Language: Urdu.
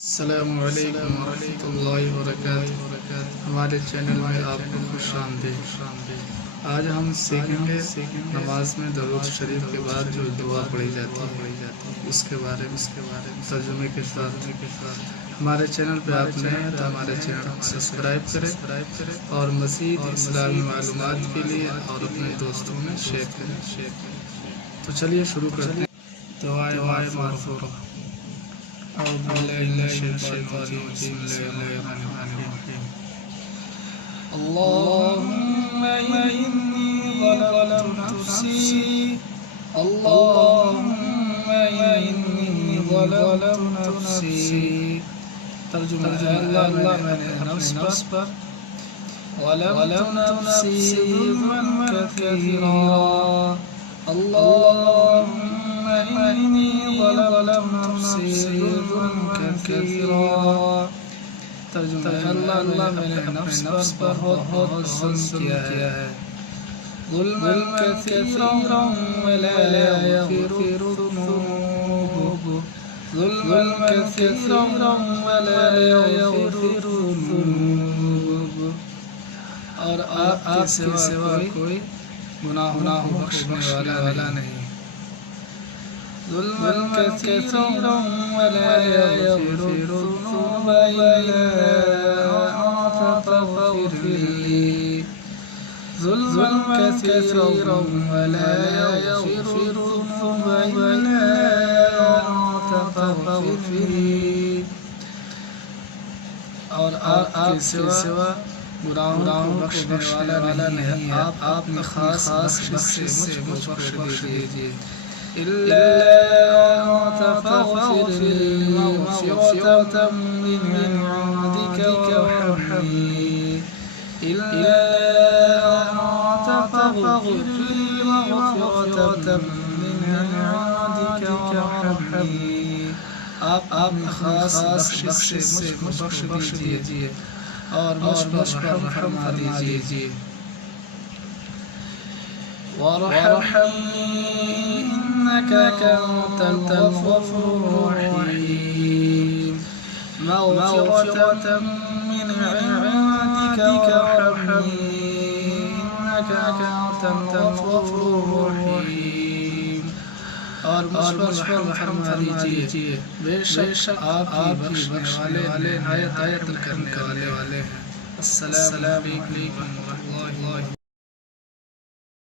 السلام علیکم ورحمۃ اللہ وبرکاتہ۔ ہمارے چینل میں آپ کو خوش آمدید۔ آج ہم سیکھیں گے نماز میں درود شریف کے بعد جو دعا پڑھی جاتی ہے اس کے بارے میں ترجمے کے ساتھ۔ ہمارے چینل پہ آپ نئے ہیں تو ہمارے چینل کو سبسکرائب کریں اور مزید اسلامی معلومات کے لیے اور اپنے دوستوں میں شیئر کریں۔ تو چلیے شروع کرتے ہیں۔ دعائے معروف۔ أعوذ بالله من الشيطان الرجيم بسم الله الرحمن الرحيم اللهم إني ظلمت نفسي اللهم إني ظلمت نفسي ترجمہ اللہ میں نے نفس پر ظلمت نفسي ظلما كثيرا اللهم إني ظلمت نفسي ظلما كثيرا ترجمہ اللہ میں نے نفس پر بہت ظلم کیا ہے ظلما كثيرا ولا يغفر الذنوب ظلما كثيرا ولا يغفر الذنوب اور آپ کے سوا کوئی گناہ بخشنے والا نہیں ظلما كثيرا ولا يغفر الذنوب إلا أنت فاغفر لي ظلما كثيرا ولا يغفر الذنوب إلا أنت فاغفر لي اور آپ کے سوا گناہوں کو بخشنے والا نہیں ہے آپ نے خاص بخشش سے مجھ کو بخش دیجئے إلا أنت فاغفر لي مغفرة من عندك وارحمني إلا أنت فاغفر لي مغفرة من عندك وارحمني آپ نے خاص بخشش سے مجھ کو بخش دیجئے اور مجھ پر رحم فرما دیجئے وارحمني إنك أنت الغفور الرحيم مغفرة من عندك وارحمني إنك أنت الغفور الرحيم اور مجھ پر رحم فرما دیجئے بے شک آپ کی بخشنے والے نہایت کرنے والے ہیں۔ السلام علیکم ورحمۃ اللہ